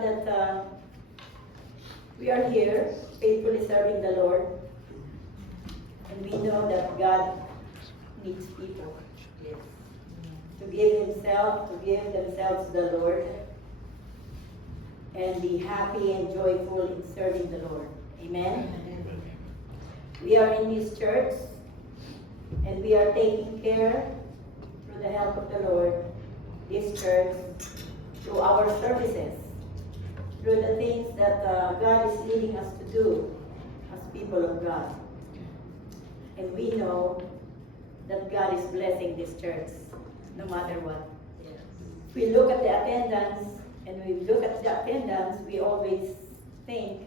God that we are here faithfully serving the Lord. And we know that God needs people to give themselves to the Lord and be happy and joyful in serving the Lord. Amen? We are in this church and we are taking care, through the help of the Lord, this church, through our services, through the things that God is leading us to do as people of God. And we know that God is blessing this church, no matter what. If we look at the attendance, we always think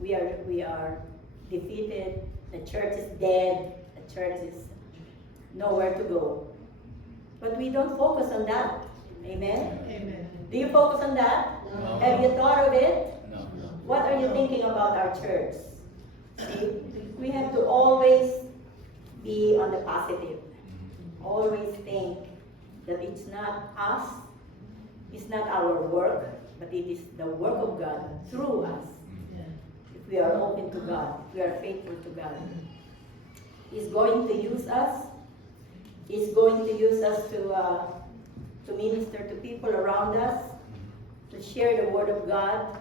we are defeated, the church is dead, the church is nowhere to go. But we don't focus on that. Amen? Amen. Do you focus on that? No. Have you thought of it? No. What are you thinking about our church? See, we have to always be on the positive. Always think that it's not us, it's not our work, but it is the work of God through us. If we are open to God, if we are faithful to God. He's going to use us. He's going to use us to minister to people around us, to share the word of God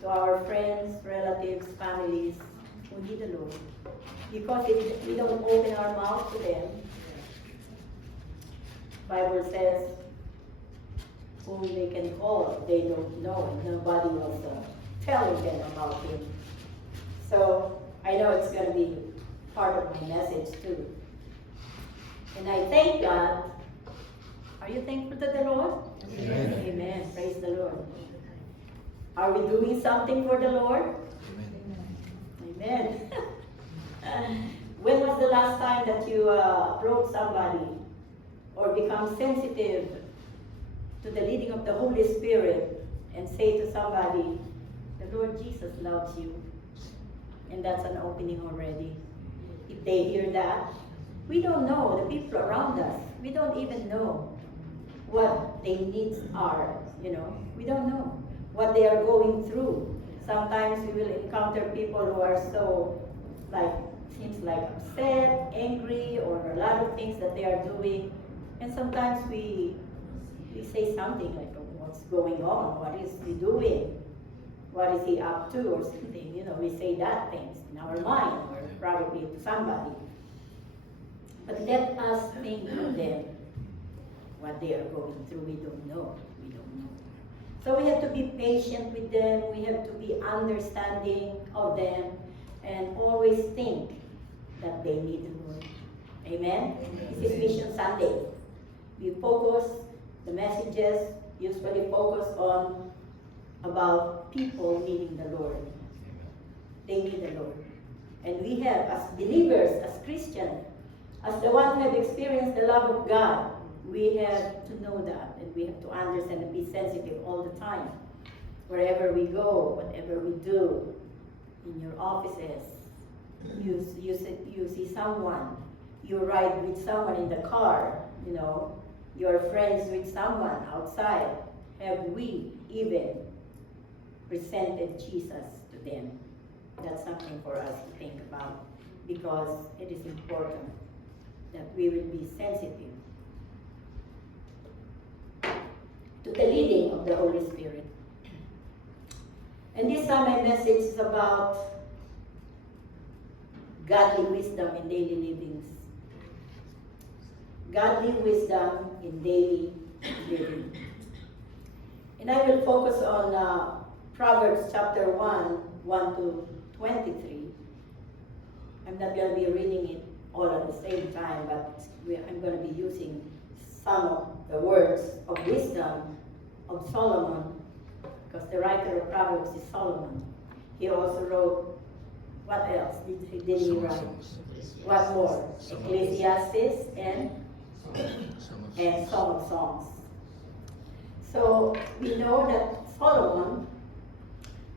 to our friends, relatives, families who need the Lord. Because if we don't open our mouth to them, Bible says, whom they can call, they don't know, and nobody was telling them about Him. So I know it's going to be part of my message too. And I thank God. Are you thankful to the Lord? Amen. Amen. Praise the Lord. Are we doing something for the Lord? Amen. When was the last time that you approached somebody or become sensitive to the leading of the Holy Spirit and say to somebody, the Lord Jesus loves you? And that's an opening already. If they hear that, we don't know the people around us. We don't even know what their needs are, We don't know what they are going through. Sometimes we will encounter people who are so, seems like upset, angry, or a lot of things that they are doing. And sometimes we say something like, what's going on? What is he doing? What is he up to? Or something, we say that things in our mind, or probably to somebody. But let us think of them, what they are going through. We don't know. So we have to be patient with them. We have to be understanding of them, and always think that they need the Lord. Amen? This is Mission Sunday. We focus, the messages usually focus on about people needing the Lord. They need the Lord. And we have, as believers, as Christians, as the one who have experienced the love of God, we have to know that, and we have to understand and be sensitive all the time. Wherever we go, whatever we do, in your offices, you see someone, you ride with someone in the car, you're friends with someone outside. Have we even presented Jesus to them? That's something for us to think about, because it is important that we will be sensitive to the leading of the Holy Spirit. And this time my message is about godly wisdom in daily living. Godly wisdom in daily living. And I will focus on Proverbs chapter 1 to 23. I'm not going to be reading it all at the same time, but I'm going to be using some of the words of wisdom of Solomon, because the writer of Proverbs is Solomon. He also wrote, what else did he write? What more? Ecclesiastes and Song of Songs. So we know that Solomon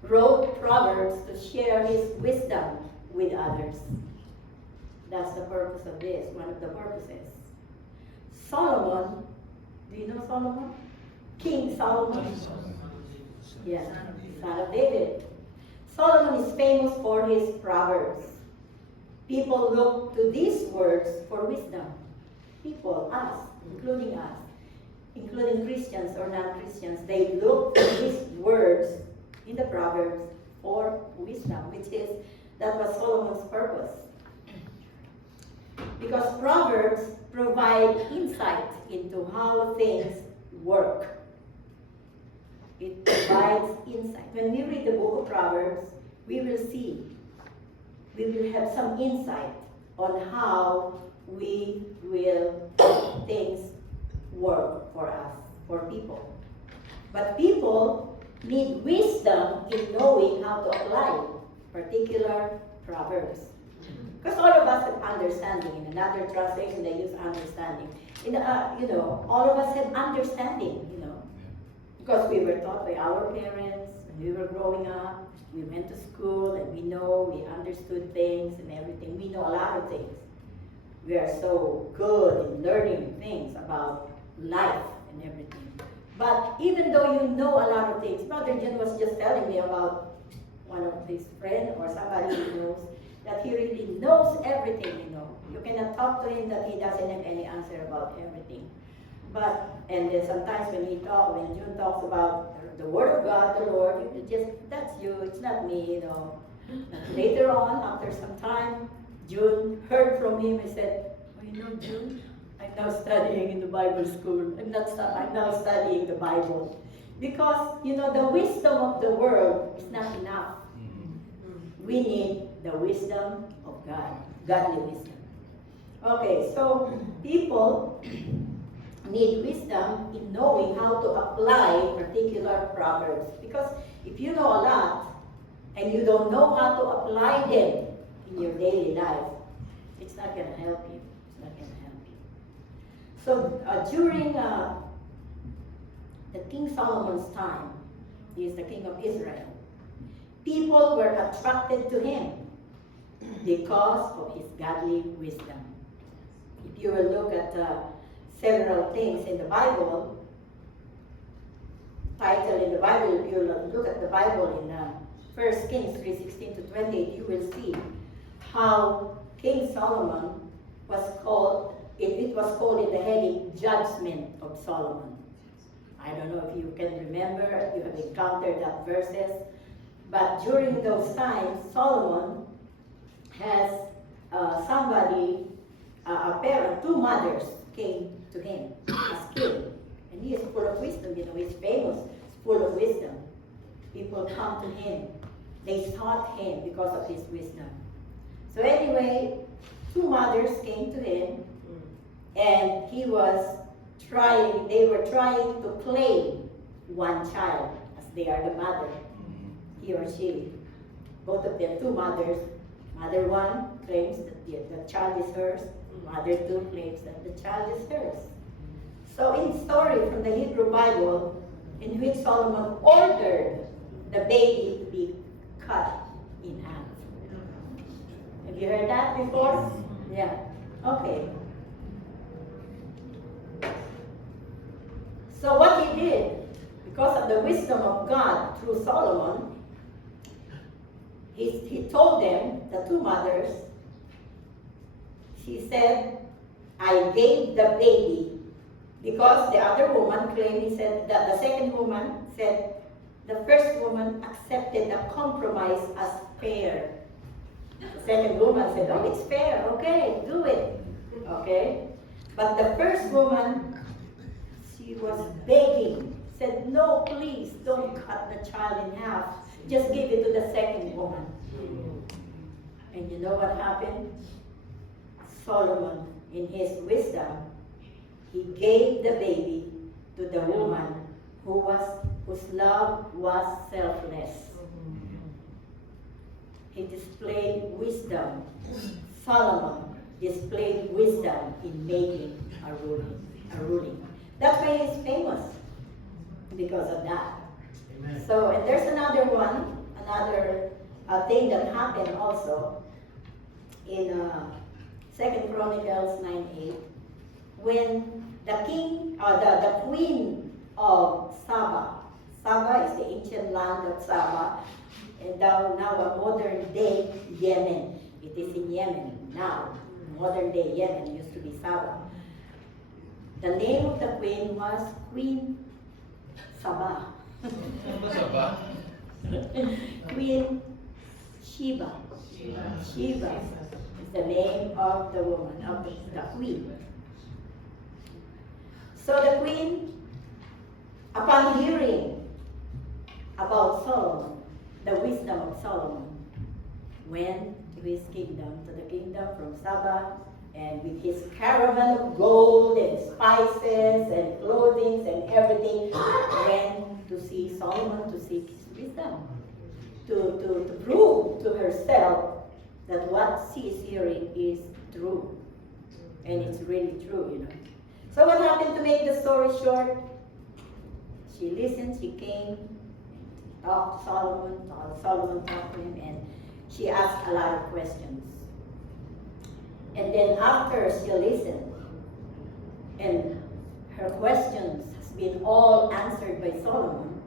wrote Proverbs to share his wisdom with others. That's the purpose of this, one of the purposes. Solomon, do you know Solomon? King Solomon. Yeah, son of David. Solomon is famous for his proverbs. People look to these words for wisdom. People, us, including Christians or non-Christians, they look for these words in the Proverbs for wisdom, that was Solomon's purpose. Because Proverbs provide insight into how things work. It provides insight. When we read the book of Proverbs, we will have some insight on how things work for us, for people. But people need wisdom in knowing how to apply particular proverbs. Because all of us have understanding. In another translation, they use understanding. All of us have understanding, because we were taught by our parents when we were growing up. We went to school and we understood things and everything. We know a lot of things. We are so good in learning things about life and everything. But even though you know a lot of things, Brother Jen was just telling me about one of his friends or somebody who knows that he really knows everything, You cannot talk to him that he doesn't have any answer about everything. And then sometimes when June talks about the Word of God, the Lord, that's you, it's not me, Later on, after some time, June heard from him and said, June, I'm now studying in the Bible school. I'm now studying the Bible. Because, the wisdom of the world is not enough. We need the wisdom of God, godly wisdom. Okay, so people need wisdom in knowing how to apply particular proverbs. Because if you know a lot and you don't know how to apply them in your daily life, it's not going to help you. It's not going to help you. So during the King Solomon's time, he is the king of Israel, people were attracted to him because of his godly wisdom. If you will look at several things in the Bible, title in the Bible, if you look at the Bible in 1 Kings 3:16 to 28, you will see how King Solomon was called, it was called in the heading Judgment of Solomon. I don't know if you can remember, if you have encountered that verses, but during those times, Solomon has two mothers came to him as king. And he is full of wisdom, he's famous, full of wisdom. People come to him. They sought him because of his wisdom. So anyway, two mothers came to him, and they were trying to claim one child, as they are the mother, he or she. Both of them, two mothers. Mother one claims that the child is hers. Mother two claims that the child is hers. So in story from the Hebrew Bible, in which Solomon ordered the baby to be cut in half. Have you heard that before? Yeah. Okay. So what he did, because of the wisdom of God through Solomon, he told them, the two mothers, she said, I gave the baby, because the other woman claimed, he said, that the second woman said, the first woman accepted the compromise as fair. The second woman said, oh, it's fair, okay, do it. Okay? But the first woman, she was begging, said, no, please, don't cut the child in half. Just give it to the second woman. And you know what happened? Solomon, in his wisdom, he gave the baby to the woman whose love was selfless. He displayed wisdom. Solomon displayed wisdom in making a ruling. That's why he's famous, because of that. Amen. So, and there's another thing that happened also in 2 Chronicles 9:8, when the queen of Saba is the ancient land of Saba, and now a modern day Yemen. It is in Yemen now. Modern day Yemen used to be Saba. The name of the queen was Queen Saba. Saba? Queen Sheba. Sheba is the name of the woman, of the queen. So the queen, upon hearing about Solomon, the wisdom of Solomon, went to his kingdom, to the kingdom from Saba, and with his caravan of gold and spices and clothing and everything, went to see Solomon to seek his wisdom, to prove to herself that what she is hearing is true. And it's really true, you know. So what happened, to make the story short? She listened, she came, talked to Solomon talked to him, and she asked a lot of questions. And then after she listened, and her questions has been all answered by Solomon,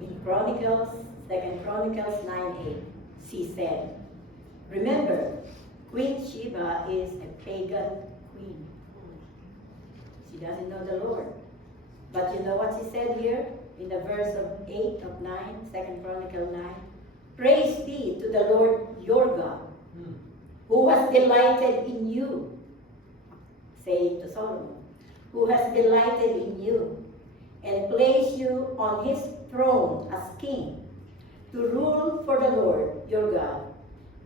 in Chronicles, 2 Chronicles 9:8, she said, remember, Queen Sheba is a pagan queen. She doesn't know the Lord. But you know what she said here in the verse of 8 of 9, 2 Chronicles 9? Praise be to the Lord your God, who has delighted in you, saying to Solomon, who has delighted in you, and placed you on his throne as king, to rule for the Lord your God,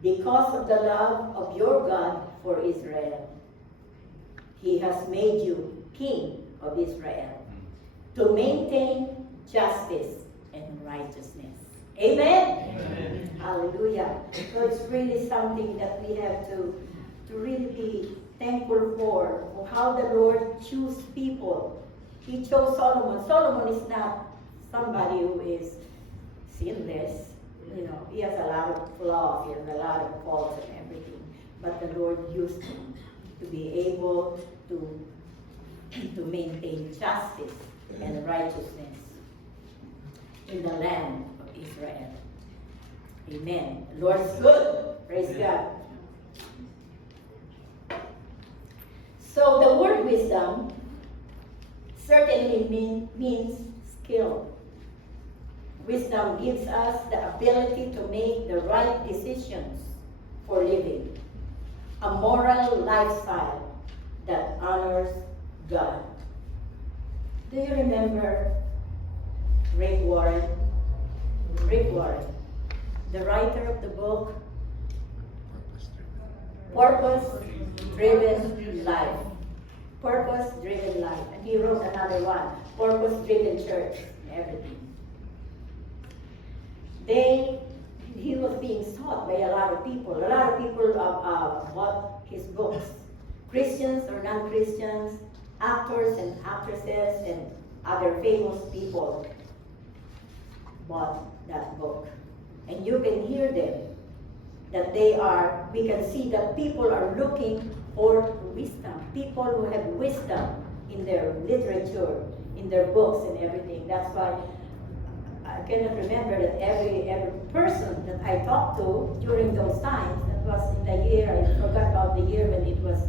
because of the love of your God for Israel. He has made you king of Israel, to maintain justice and righteousness. Amen? Amen. Hallelujah. So it's really something that we have to really be thankful for how the Lord choose people. He chose Solomon. Solomon is not somebody who is sinless. You know, he has a lot of flaws, he has a lot of faults and everything. But the Lord used him to be able to maintain justice and righteousness in the land of Israel. Amen. The Lord is good. Praise God. So the word wisdom certainly means skill. Wisdom gives us the ability to make the right decisions for living a moral lifestyle that honors God. Do you remember Rick Warren? Rick Warren, the writer of the book Purpose-Driven Life. Purpose-Driven Life. And he wrote another one, Purpose-Driven Church, and everything. He was being sought by a lot of people. A lot of people bought his books. Christians or non-Christians, actors and actresses, and other famous people bought that book. And you can hear them, that we can see that people are looking for wisdom. People who have wisdom in their literature, in their books and everything. That's why I cannot remember that every person that I talked to during those times, that was in the year, I forgot about the year when it was,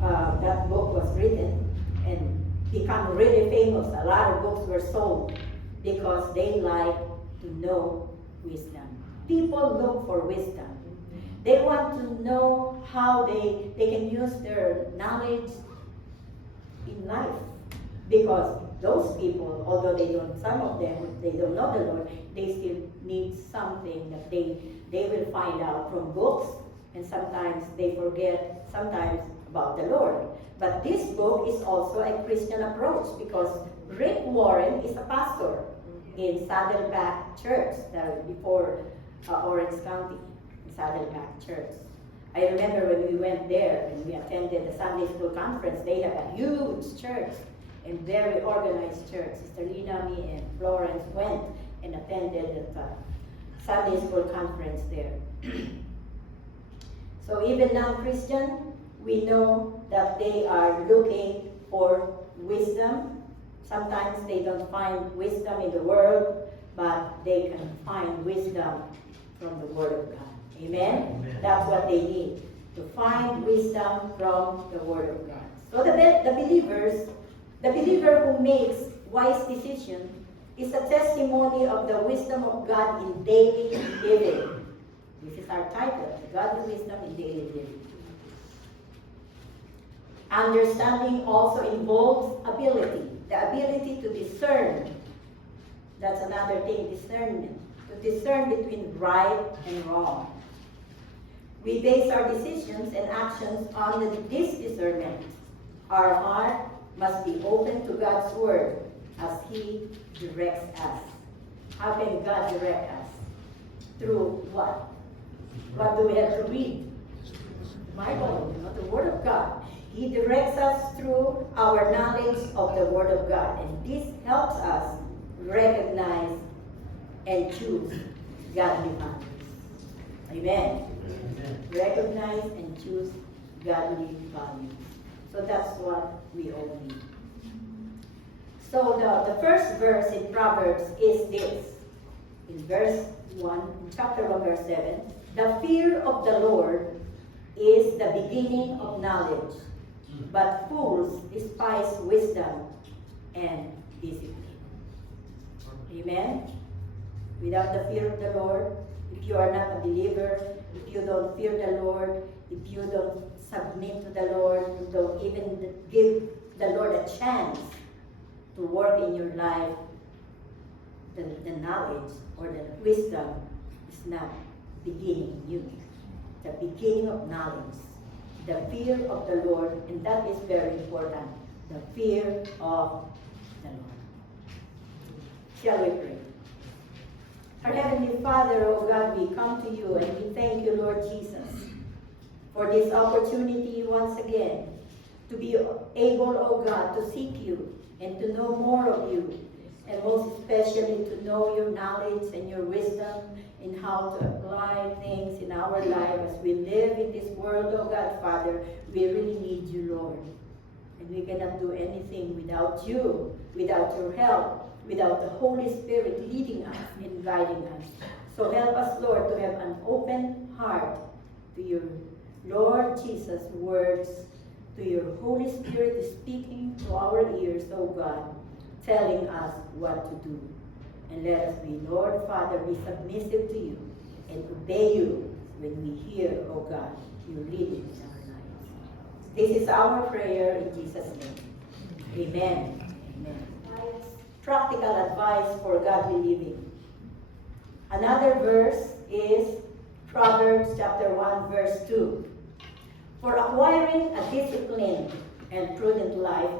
that book was written and become really famous. A lot of books were sold because they like to know wisdom. People look for wisdom. They want to know how they can use their knowledge in life. Because those people, although some of them, they don't know the Lord, they still need something that they will find out from books, and sometimes they forget about the Lord. But this book is also a Christian approach, because Rick Warren is a pastor in Saddleback Church, before Orange County, Saddleback Church. I remember when we went there and we attended the Sunday School Conference, they have a huge church and very organized church. Sister Lina, me, and Florence went and attended the Sunday School Conference there. So even non-Christian, we know that they are looking for wisdom Sometimes they don't find wisdom in the world, but they can find wisdom from the Word of God. Amen? Amen. That's what they need, to find wisdom from the Word of God. So the believer who makes wise decisions is a testimony of the wisdom of God in daily living. This is our title, Godly Wisdom in Daily Living. Understanding also involves ability, the ability to discern. That's another thing, discernment. To discern between right and wrong. We base our decisions and actions on this discernment. Our heart must be open to God's Word as He directs us. How can God direct us? Through what? What do we have to read? The Bible, the Word of God. He directs us through our knowledge of the Word of God. And this helps us recognize and choose godly values. Amen. Amen. Recognize and choose godly values. So that's what we all need. So the first verse in Proverbs is this. In verse 1, in chapter 1, verse 7, the fear of the Lord is the beginning of knowledge, but fools despise wisdom and discipline. Amen? Without the fear of the Lord, if you are not a believer, if you don't fear the Lord, if you don't submit to the Lord, you don't even give the Lord a chance to work in your life, the knowledge or the wisdom is not beginning in you. The beginning of knowledge, the fear of the Lord, and that is very important, the fear of the Lord. Shall we pray? Our Heavenly Father, O God, we come to you and we thank you, Lord Jesus, for this opportunity once again to be able, O God, to seek you and to know more of you, and most especially to know your knowledge and your wisdom in how to apply things in our life as we live in this world, oh God, Father. We really need you, Lord. And we cannot do anything without you, without your help, without the Holy Spirit leading us and guiding us. So help us, Lord, to have an open heart to your Lord Jesus' words, to your Holy Spirit speaking to our ears, oh God, telling us what to do. And let us be, Lord Father, be submissive to you and obey you when we hear, oh God, your leading in our lives. This is our prayer in Jesus' name. Amen. Amen. Practical advice for godly living. Another verse is Proverbs chapter 1, verse 2. For acquiring a disciplined and prudent life,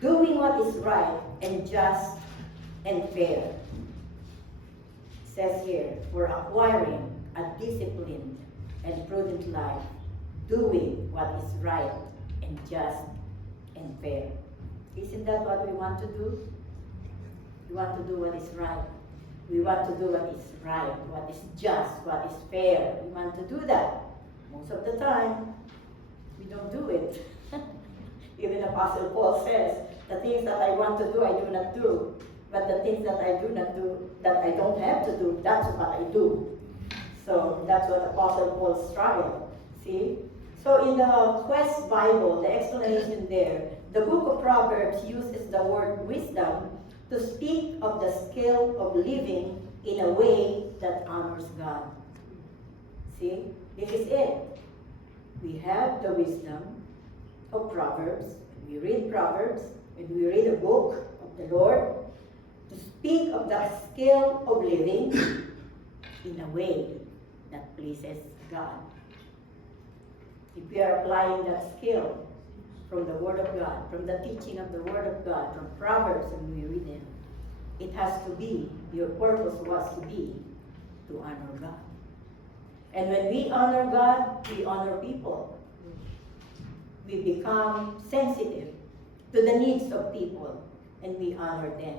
doing what is right and just and fair. It says here, for acquiring a disciplined and prudent life, doing what is right and just and fair. Isn't that what we want to do? We want to do what is right. We want to do what is right, what is just, what is fair. We want to do that. Most of the time, we don't do it. Even Apostle Paul says, the things that I want to do, I do not do. But the things that I do not do, that I don't have to do, that's what I do. So that's what Apostle Paul struggled. See? So in the Quest Bible, the explanation there, the book of Proverbs uses the word wisdom to speak of the skill of living in a way that honors God. See? This is it. We have the wisdom of Proverbs. We read Proverbs, and we read a book of the Lord to speak of the skill of living in a way that pleases God. If we are applying that skill from the Word of God, from the teaching of the Word of God, from Proverbs, and we read them, it has to be, your purpose was to be, to honor God. And when we honor God, we honor people. We become sensitive to the needs of people, and we honor them.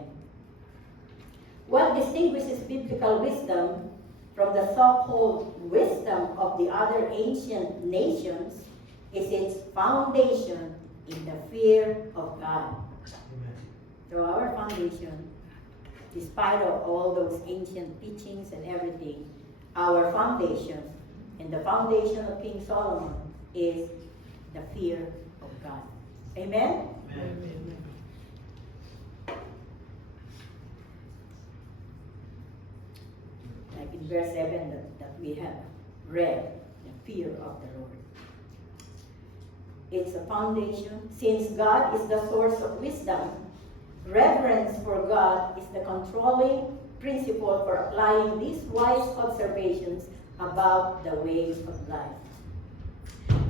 What distinguishes biblical wisdom from the so-called wisdom of the other ancient nations is its foundation in the fear of God. So our foundation, despite of all those ancient teachings and everything, our foundation and the foundation of King Solomon is the fear of God. Amen? Amen. Like in verse 7 that we have read, the fear of the Lord. It's a foundation. Since God is the source of wisdom, reverence for God is the controlling principle for applying these wise observations about the ways of life.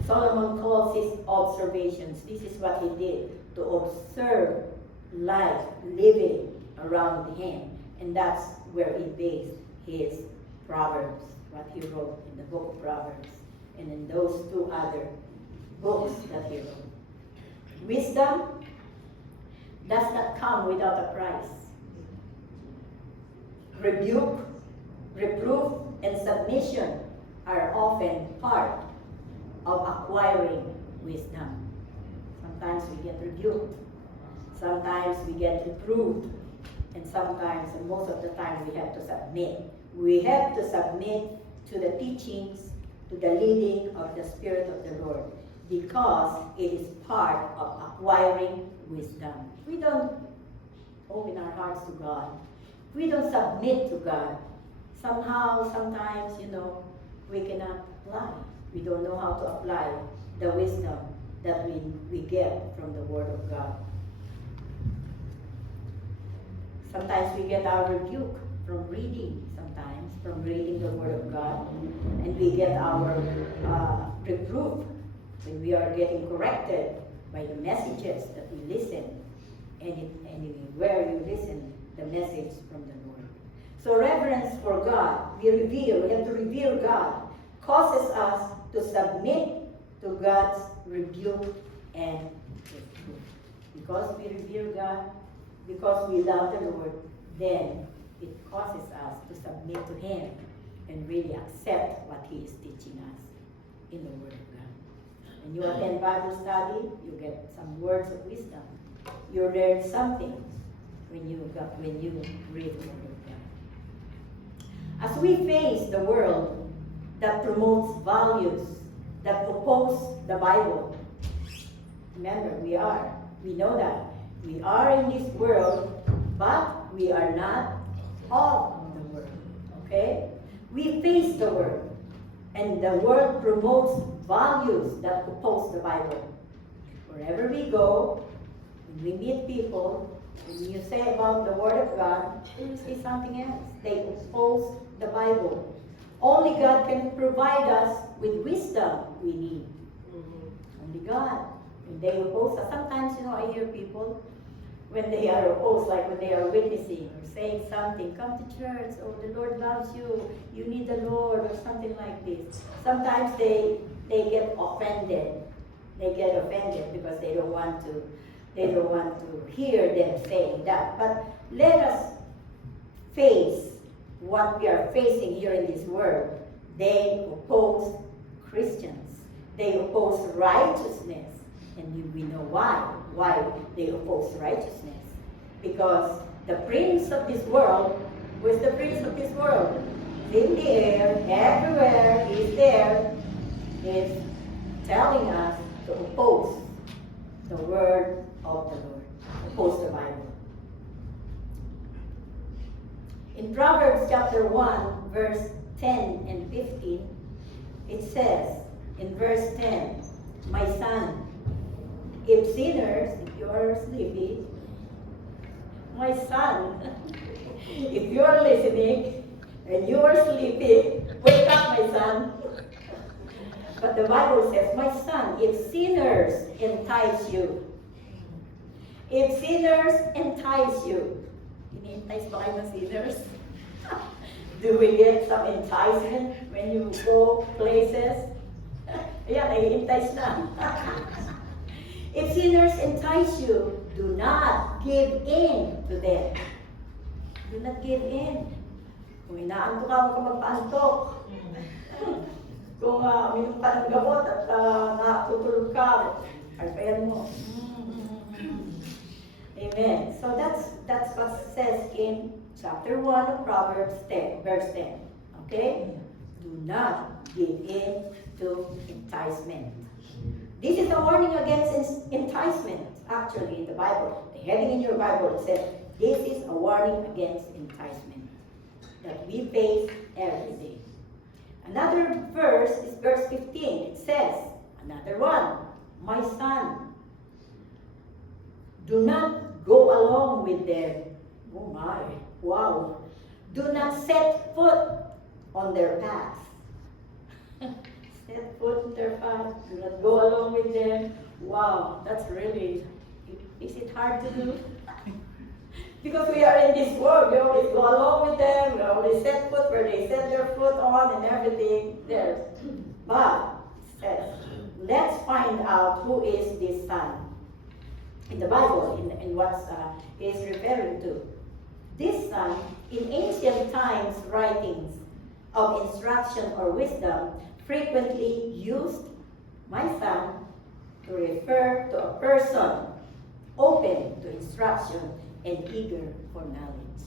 Solomon calls his observations, this is what he did, to observe life living around him. And that's where he based his Proverbs, what he wrote in the book of Proverbs, and in those two other books that he wrote. Wisdom does not come without a price. Rebuke, reproof, and submission are often part of acquiring wisdom. Sometimes we get rebuked, sometimes we get reproved, and sometimes, and most of the time, we have to submit. We have to submit to the teachings, to the leading of the Spirit of the Lord, because it is part of acquiring wisdom. We don't open our hearts to God. We don't submit to God. Somehow, sometimes, we cannot apply. We don't know how to apply the wisdom that we get from the Word of God. Sometimes we get our rebuke from reading, the Word of God. And we get our reproof when we are getting corrected by the messages that we listen. Anywhere you listen, the message from the Lord. So reverence for God, we have to revere God, causes us to submit to God's rebuke and reproof. Because we revere God, because we love the Lord, then it causes us to submit to Him and really accept what He is teaching us in the Word of God. When you attend Bible study, you get some words of wisdom. You learn something when you read the Word of God. As we face the world that promotes values that oppose the Bible, remember, we know that. We are in this world, but we are not of the world. Okay? We face the world, and the world promotes values that oppose the Bible. Wherever we go, when we meet people, when you say about the Word of God, they say something else. They oppose the Bible. Only God can provide us with wisdom we need. Only God. When they oppose us, sometimes, I hear people, when they are opposed, like when they are witnessing or saying something, come to church, oh, the Lord loves you, you need the Lord, or something like this. Sometimes they get offended. They get offended because they don't want to hear them saying that. But let us face what we are facing here in this world. They oppose Christians. They oppose righteousness. And we know why they oppose righteousness. Because the prince of this world, who is the prince of this world? In the air, everywhere, he's there, is telling us to oppose the word of the Lord, oppose the Bible. In Proverbs chapter 1, verse 10 and 15, it says, in verse 10, my son, if sinners, if you are sleepy, my son, if you are listening and you are sleepy, wake up, my son. But the Bible says, my son, if sinners entice you, if sinners entice you, ini-entice ba kayo ng sinners? Do we get some enticement when you go places? Ayan, nai-entice na. If sinners entice you, do not give in to them. Do not give in. Kung inaantok ka magpaantok. Kung uminom ka ng gamot at natutulog ka, arpayan mo. Amen? Amen. So that's what it says in chapter 1 of Proverbs 10, verse 10. Okay? Do not give in to enticement. This is a warning against enticement, actually, in the Bible. The heading in your Bible, it says, this is a warning against enticement that we face every day. Another verse is verse 15. It says, another one, my son, do not go along with them. Oh my, wow. Do not set foot on their path. Set foot on their path. Do not go along with them. Wow, that's really, is it hard to do? Because we are in this world, we always go along with them, we always set foot where they set their foot on and everything there. But, it says, let's find out who is this son in the Bible, in what he is referring to. This son, in ancient times, writings of instruction or wisdom frequently used my son to refer to a person open to instruction and eager for knowledge.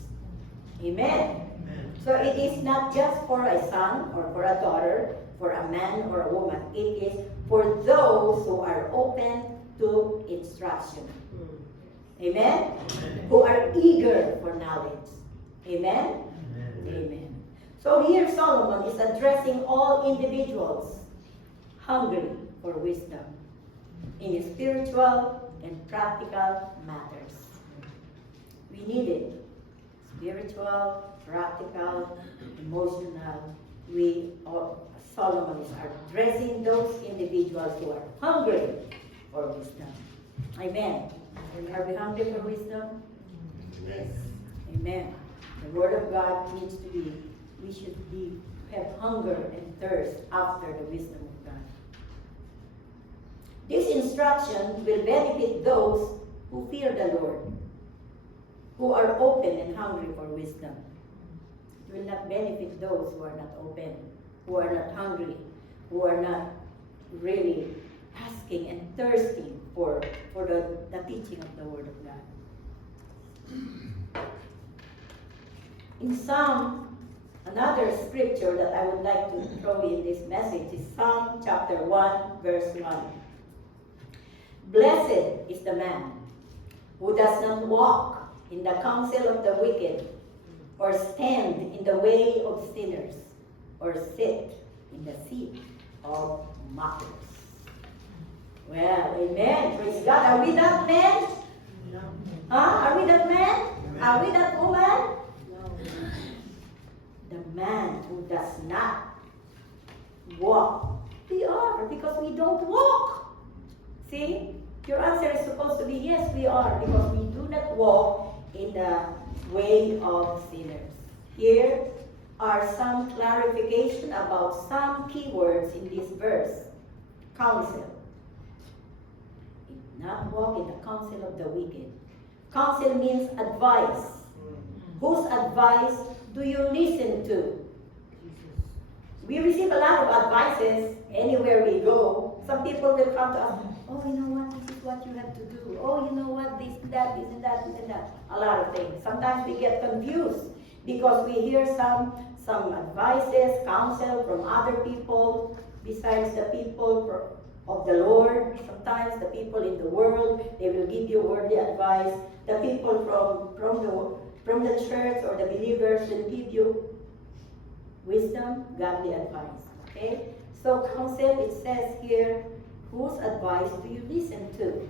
Amen. Amen. So it is not just for a son or for a daughter, for a man or a woman. It is for those who are open to instruction. Amen? Who are eager for knowledge. Amen? Amen. So here Solomon is addressing all individuals hungry for wisdom in spiritual and practical matters. We need it. Spiritual, practical, emotional. Solomon is addressing those individuals who are hungry for wisdom. Amen. Are we hungry for wisdom? Yes. Amen. The Word of God needs to be, we should have hunger and thirst after the wisdom of God. This instruction will benefit those who fear the Lord, who are open and hungry for wisdom. It will not benefit those who are not open, who are not hungry, who are not really asking and thirsting for the teaching of the Word of God. In Psalm, another scripture that I would like to throw in this message is Psalm chapter 1, verse 1. Blessed is the man who does not walk in the counsel of the wicked, or stand in the way of sinners, or sit in the seat of mockers. Well, amen. Praise God. Are we that man? No. Huh? Are we that man? Amen. Are we that woman? No. The man who does not walk. We are, because we don't walk. See? Your answer is supposed to be yes, we are, because we do not walk in the way of sinners. Here are some clarification about some keywords in this verse. Counsel. Not walk in the counsel of the wicked. Counsel means advice. Whose advice do you listen to? We receive a lot of advices anywhere we go. Some people will come to us, oh, you know what, this is what you have to do. Oh, you know what, this and that, this and that, this and that. A lot of things. Sometimes we get confused because we hear some advices, counsel from other people besides the people of the Lord. Sometimes the people in the world, they will give you worldly advice. The people from the church or the believers will give you wisdom, godly advice. Okay? So counsel, it says here, whose advice do you listen to?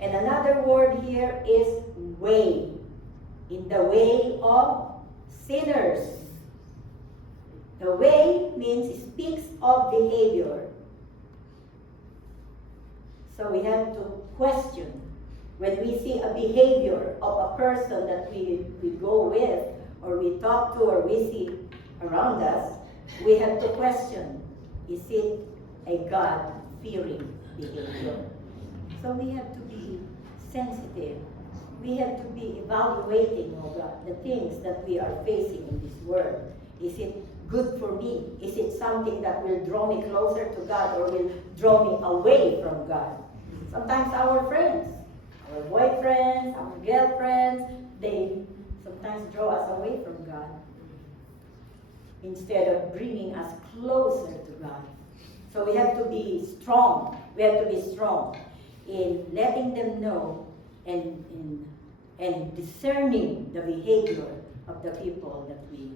And another word here is way. In the way of sinners. The way means it speaks of behavior. So we have to question when we see a behavior of a person that we go with or we talk to or we see around us, we have to question, is it a God-fearing behavior? So we have to be sensitive. We have to be evaluating, oh God, the things that we are facing in this world. Is it good for me? Is it something that will draw me closer to God or will draw me away from God? Sometimes our friends, our boyfriends, our girlfriends, they sometimes draw us away from God instead of bringing us closer to God. So we have to be strong. We have to be strong in letting them know and discerning the behavior of the people that we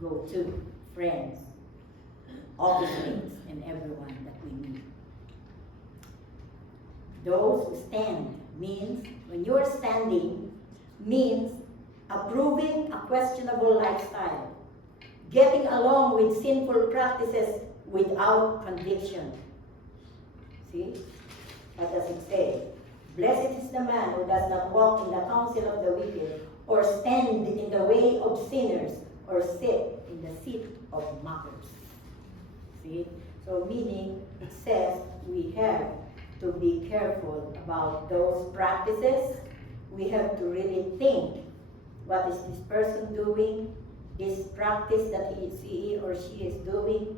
go to, friends, office mates, and everyone that we meet. Those who stand means, when you're standing, means approving a questionable lifestyle, getting along with sinful practices without conviction. See? What does it say? Blessed is the man who does not walk in the counsel of the wicked, or stand in the way of sinners, or sit in the seat of mockers. See? So meaning, it says we have to be careful about those practices. We have to really think, what is this person doing? This practice that he or she is doing?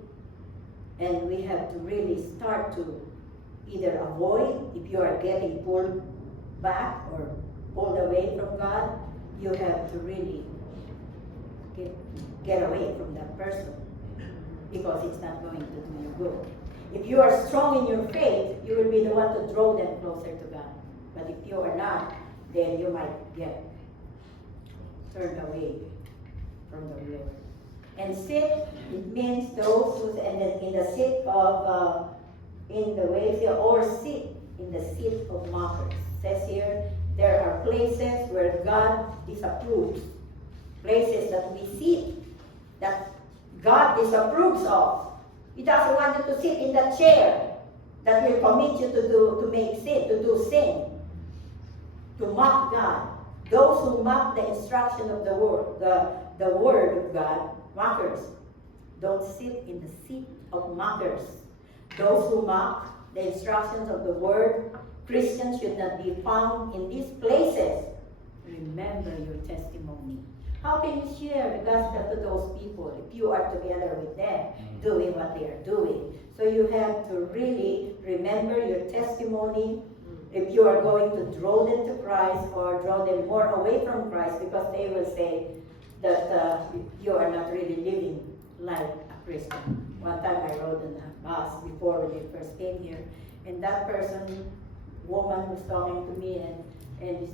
And we have to really start to either avoid, if you are getting pulled back or pulled away from God, you have to really get away from that person, because it's not going to do you good. If you are strong in your faith, you will be the one to draw them closer to God. But if you are not, then you might get turned away from the Lord. And sit, it means those who in the seat of in the way or sit in the seat of mockers. It says here, there are places where God disapproves, places that we sit that God disapproves of. He doesn't want you to sit in that chair that will commit you to do sin, to mock God. Those who mock the instruction of the word of God, mockers, don't sit in the seat of mockers. Those who mock the instructions of the word, Christians should not be found in these places. Remember your testimony. How can you share the gospel to those people if you are together with them doing what they are doing? So you have to really remember your testimony if you are going to draw them to Christ or draw them more away from Christ, because they will say that you are not really living like a Christian. One time I rode on a bus before when they first came here, and that woman was talking to me, and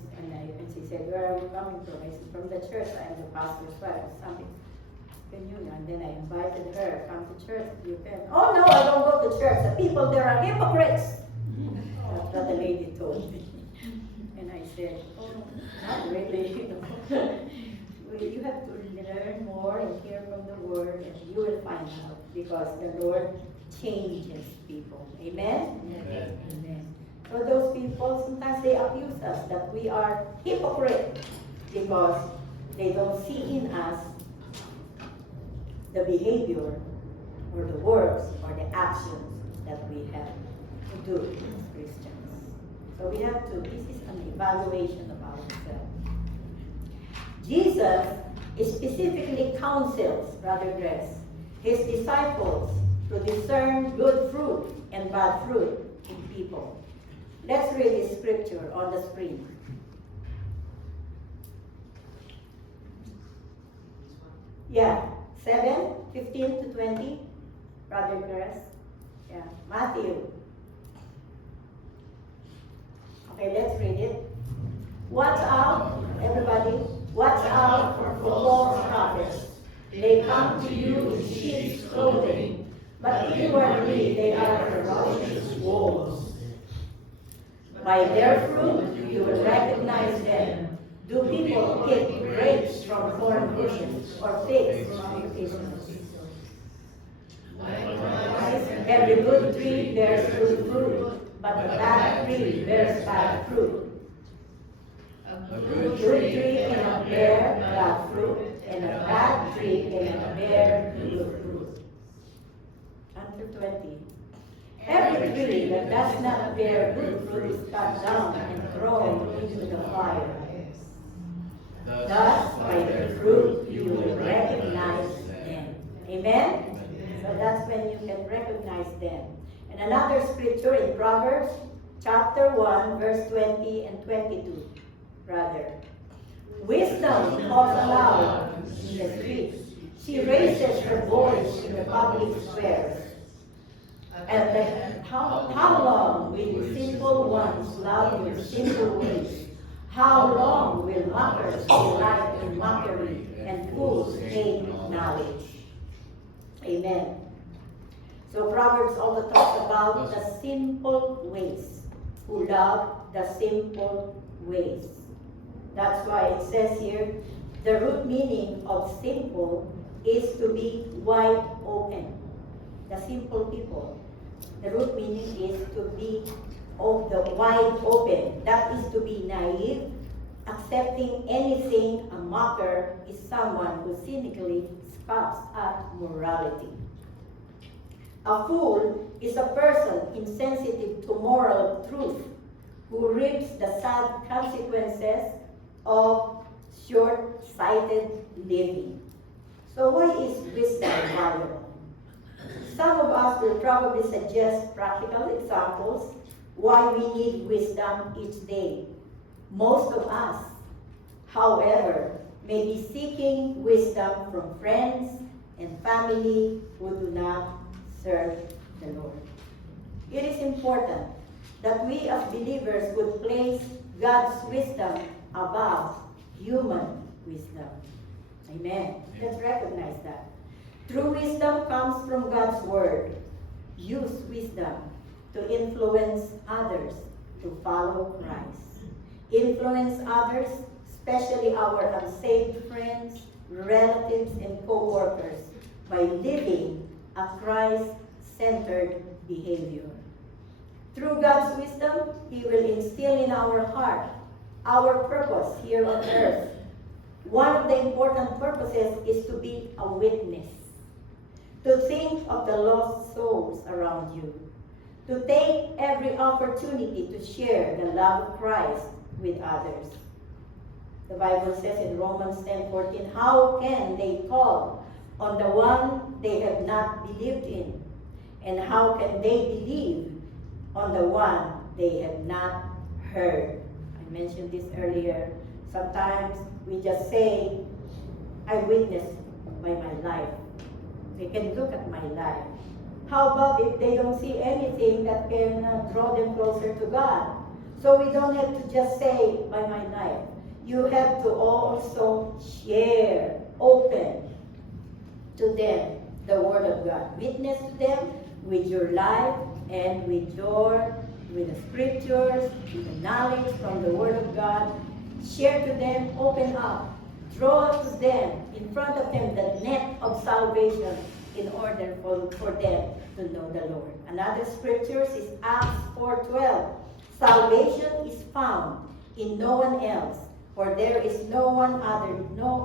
she said, "Where are you coming from?" I said, "From the church. I am the pastor's wife," or something. And then I invited her, "Come to church. You can." "Oh no, I don't go to church. The people there are hypocrites." That's what the lady told me. And I said, "Oh, not really." You have to learn more and hear from the word, and you will find out, because the Lord changes people. Amen? Amen. Amen. So those people, sometimes they accuse us that we are hypocrites because they don't see in us the behavior or the works or the actions that we have to do as Christians. So we have to, this is an evaluation of ourselves. Jesus specifically counsels, Brother Grace, his disciples to discern good fruit and bad fruit in people. Let's read this scripture on the screen. Yeah, 7:15 to 20. Brother Grace. Yeah, Matthew. Okay, let's read it. Watch out, everybody. Watch out for false prophets. They come to you in sheep's clothing, but inwardly they are ferocious wolves. By their fruit you will recognize them. Do people pick grapes from thorn bushes or figs from thistles? Likewise, every good tree bears good fruit, but the bad tree bears bad fruit. A good tree cannot bear bad fruit, and a bad tree cannot bear good fruit. Until 20. Every tree that does not bear good fruit is cut down and thrown into the fire. Thus, by their fruit, you will recognize them. Amen? So that's when you can recognize them. And another scripture in Proverbs chapter 1, verse 20 and 22, rather. Wisdom calls aloud in the streets. She raises her voice in the public squares. And then, how long will simple ones love your simple ways? How long will mockers delight in mockery and fools hate knowledge? Amen. So Proverbs also talks about the simple ways, who love the simple ways. That's why it says here, the root meaning of simple is to be wide open. The simple people. The root meaning is to be of the wide open. That is to be naive, accepting anything. A mocker is someone who cynically scoffs at morality. A fool is a person insensitive to moral truth, who reaps the sad consequences of short-sighted living. So why is wisdom valuable? Some of us will probably suggest practical examples why we need wisdom each day. Most of us, however, may be seeking wisdom from friends and family who do not serve the Lord. It is important that we as believers would place God's wisdom above human wisdom. Amen. Let's recognize that. True wisdom comes from God's word. Use wisdom to influence others to follow Christ. Influence others, especially our unsaved friends, relatives, and co-workers, by living a Christ-centered behavior. Through God's wisdom, He will instill in our heart our purpose here on earth. One of the important purposes is to be a witness, to think of the lost souls around you, to take every opportunity to share the love of Christ with others. The Bible says in Romans 10:14, how can they call on the one they have not believed in? And how can they believe on the one they have not heard? I mentioned this earlier. Sometimes we just say, I witnessed by my life. They can look at my life. How about if they don't see anything that can draw them closer to God? So we don't have to just say, by my life. You have to also share, open to them the Word of God. Witness to them with your life and with the scriptures, with the knowledge from the Word of God. Share to them, open up, draw to them, in front of them, the net of salvation in order for them to know the Lord. Another scripture is Acts 4:12. Salvation is found in no one else, for there is no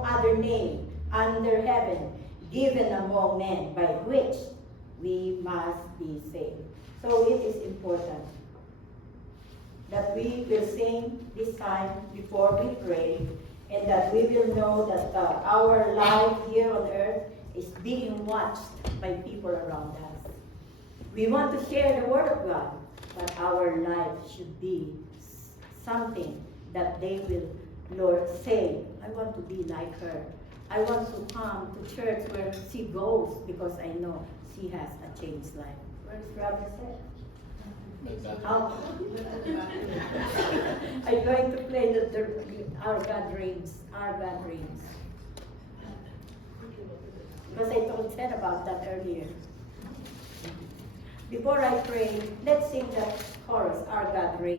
other name under heaven given among men by which we must be saved. So it is important that we will sing this time before we pray, and that we will know that our life here on earth is being watched by people around us. We want to share the Word of God, but our life should be something that they will, Lord, say, I want to be like her. I want to come to church where she goes because I know she has a changed life. Where is Robert said? I'm going to play Our God Reigns. Our God Reigns. Because I told Ted about that earlier. Before I pray, let's sing that chorus, Our God Reigns.